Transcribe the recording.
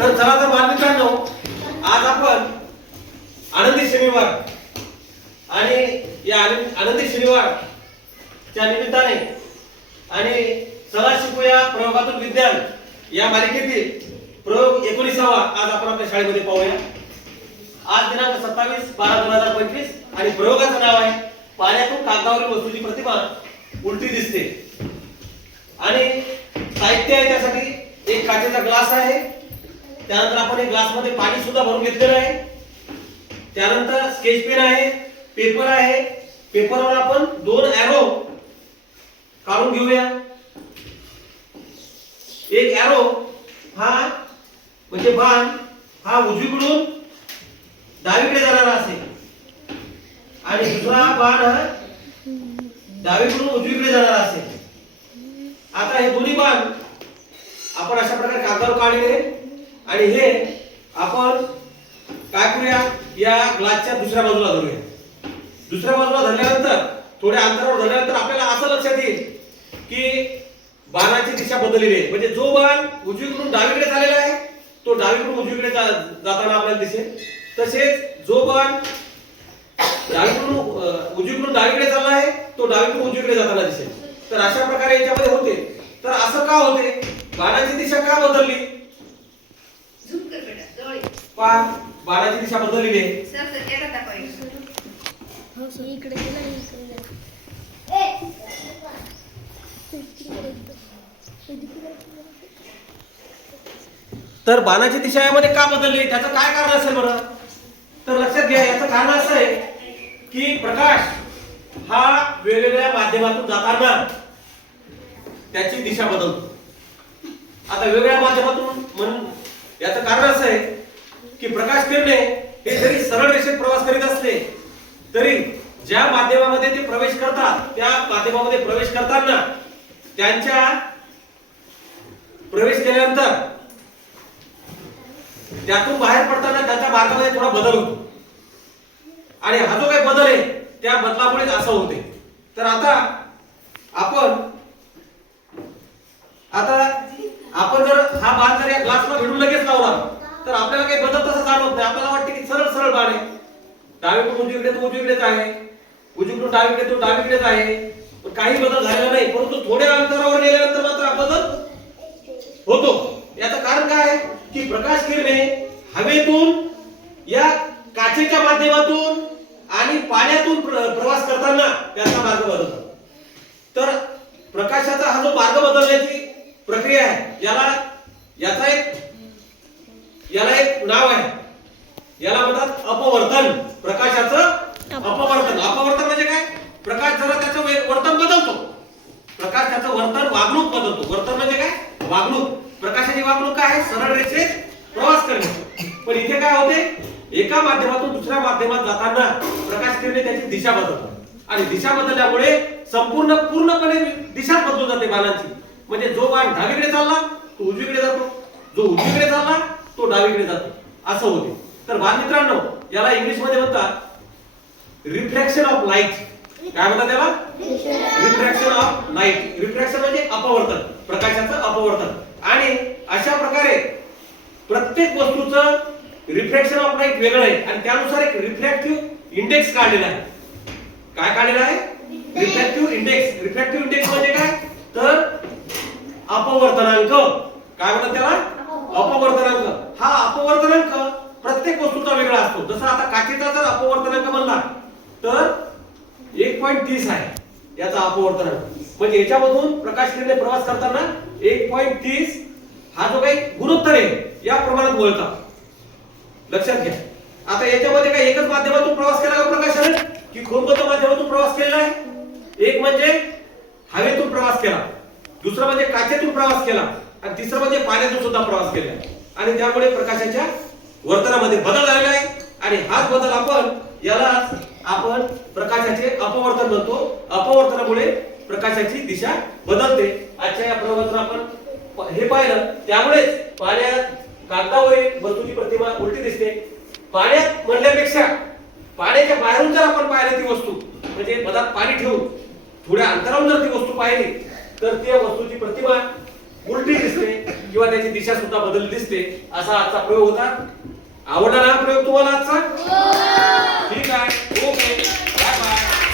तर चला तर बालमित्रांनो आज आपण आनंदी शनिवार आणि या आनंद- आनंदी शनिवार च्या निमित्ताने आणि चला शिकूया प्रयोगातून विज्ञान या मालिकेतील प्रयोग एकोणीसावा आज आपण आपल्या शाळेमध्ये पाहूया. आज दिनांक सत्तावीस बारा दोन हजार पंचवीस आणि प्रयोगाचं नाव आहे पाण्यातून कागदावरील वस्तूची प्रतिमा उलटी दिसते. आणि साहित्य आहे त्यासाठी एक काचेचा ग्लास आहे. त्यानंतर आपण एक ग्लासमध्ये पाणी सुद्धा भरून घेतलेलं आहे. त्यानंतर स्केच पेन आहे पेपर आहे. पेपरवर आपण दोन ॲरो काढून घेऊया. एक ॲरो हा म्हणजे बाण हा उजवीकडून डावीकडे जाणारा असेल. आणि दुसरा बाण हा डावीकडून उजवीकडे जाणारा असेल. आता हे दोन्ही बाण आपण अशा प्रकारे कागदावर काढले आणि हे आपण काय करूया? या ग्लासच्या दुसऱ्या बाजूला धरूया. दुसऱ्या बाजूला धरल्यानंतर थोड्या अंतरावर धरल्यानंतर आपल्याला असं लक्षात येईल की बाणाची दिशा बदललेली आहे. म्हणजे जो बाण उजवीकडून डावीकडे झालेला आहे तो डावीकडून उजवीकडे जा- जाताना आपल्याला दिसेल. तसेच जो बाण डावीकडून उजवीकडून डावीकडे चालला आहे तो डावीकडून उजवीकडे जाताना दिसेल. तर अशा प्रकारे याच्यामध्ये होते. तर असं का होते? बाणाची दिशा का बदलली? पहा बाणाची दिशा बदललेली आहे सर सर याला दाखवायचं इकडे गेला इकडे. तर बाणाची दिशा यामध्ये का बदलली? त्याचं काय कारण असेल बरं? तर लक्षात घ्या याचं कारण असं आहे की प्रकाश हा वेगवेगळ्या माध्यमातून जाताना त्याची दिशा बदलतो. आता वेगवेगळ्या माध्यमातून म्हणून याचं कारण असं आहे की प्रकाश किरणे हे जरी सरळ रेषेत प्रवास करीत असले तरी ज्या माध्यमामध्ये ते प्रवेश करतात त्या माध्यमामध्ये प्रवेश करताना त्यांच्या प्रवेश केल्यानंतर त्यातून बाहेर पडताना त्याच्या मार्गामध्ये थोडा बदल होतो. आणि हा जो काही बदल आहे त्या बदलामुळेच असं होते. तर आता आपण आता आपण जर हा बाण जर या ग्लासला भिडून लगेच लावला तर आपल्याला काही बदल तसा जाणवत नाही. आपल्याला वाटते की सरळ सरळ बाण आहे. डावीकडून उजवीकडे तो उजवीकडेच आहे. उजवीकडून डावीकडे तो डावीकडेच आहे. पण काही बदल झालेला नाही. परंतु थोड्या अंतरावर गेल्यानंतर मात्र हा बदल होतो. याचं कारण काय आहे? की प्रकाश किरणे हवेतून या काचेच्या माध्यमातून आणि पाण्यातून प्र- प्रवास करताना त्याचा मार्ग बदलतो. तर प्रकाशाचा हा जो मार्ग बदलण्याची प्रक्रिया आहे याला याचा एक याला एक नाव आहे. याला म्हणतात अपवर्तन. प्रकाशाचं अपवर्तन. अपवर्तन म्हणजे काय? प्रकाश जरा त्याचं वर्तन बदलतो. प्रकाश त्याचं वर्तन वागणूक बदलतो. वर्तन म्हणजे काय? वागणूक. प्रकाशाची वागणूक काय आहे? सरळ रेषेत प्रवास करणे. पण इथे काय होते? एका माध्यमातून दुसऱ्या माध्यमात जाताना प्रकाश किरणे त्याची दिशा बदलतात. आणि दिशा बदलल्यामुळे संपूर्ण पूर्णपणे दिशा बदलून जाते बाणांची म्हणजे जो बाण डावीकडे चालला तो उजवीकडे जातो. जो उजवीकडे चालला डावीकडे जातो. असं होते. तर बालमित्रांनो याला इंग्लिशमध्ये म्हणतात रिफ्लेक्शन ऑफ लाइट काय म्हणतात त्याला? रिफ्रॅक्शन ऑफ लाइट रिफ्रॅक्शन म्हणजे अपवर्तन. प्रकाशाचं अपवर्तन. आणि अशा प्रकारे प्रत्येक वस्तूचं रिफ्रॅक्शन ऑफ लाइट वेगळं आहे. आणि त्यानुसार एक रिफ्रॅक्टिव्ह इंडेक्स काढलेला आहे. काय काढलेला आहे? रिफ्रॅक्टिव्ह इंडेक्स रिफ्रॅक्टिव्ह इंडेक्स म्हणजे काय? तर अपवर्तनांक. काय म्हणतात त्याला? अपवर्तनांक. अपवर्तनांक प्रत्येक वस्तूचा वेगळा असतो. जसं आता काचेचा जर अपवर्तनांक म्हणला तर एक पॉईंट तीस आहे याचा अपवर्तनांक. म्हणजे याच्यामधून प्रकाश किरणे प्रवास करताना एक पॉईंट तीस हा जो काही गुणोत्तर आहे या प्रमाणात वळतात लक्षात घ्या. आता याच्यामध्ये काय एकच माध्यमातून प्रवास केला का प्रकाशाने की कोणत्या माध्यमातून प्रवास केलेला आहे. एक म्हणजे हवेतून प्रवास केला. दुसरं म्हणजे काचेतून प्रवास केला. आणि तिसरं म्हणजे पाण्यातून सुद्धा प्रवास केला. आणि त्यामुळे प्रकाशाच्या वर्तनामध्ये बदल झालेला आहे. आणि हाच बदल आपण याला आपण प्रकाशाचे अपवर्तन म्हणतो. अपवर्तनामुळे प्रकाशाची दिशा बदलते. आजच्या या प्रयोगातून आपण हे पाहिलं त्यामुळेच पाण्यात कागदावरील वस्तूची प्रतिमा उलटी दिसते. पाण्यात म्हणण्यापेक्षा पाण्याच्या बाहेरून जर आपण पाहिलं ती वस्तू म्हणजे मधात पाणी ठेवून थोड्या अंतरावरून जर ती वस्तू पाहिली तर त्या वस्तूची प्रतिमा किंवा त्याची दिशा सुद्धा बदल दिसते असा आजचा प्रयोग होता. आवडला ना प्रयोग तुम्हाला आजचा? हो. ठीक आहे. ओके.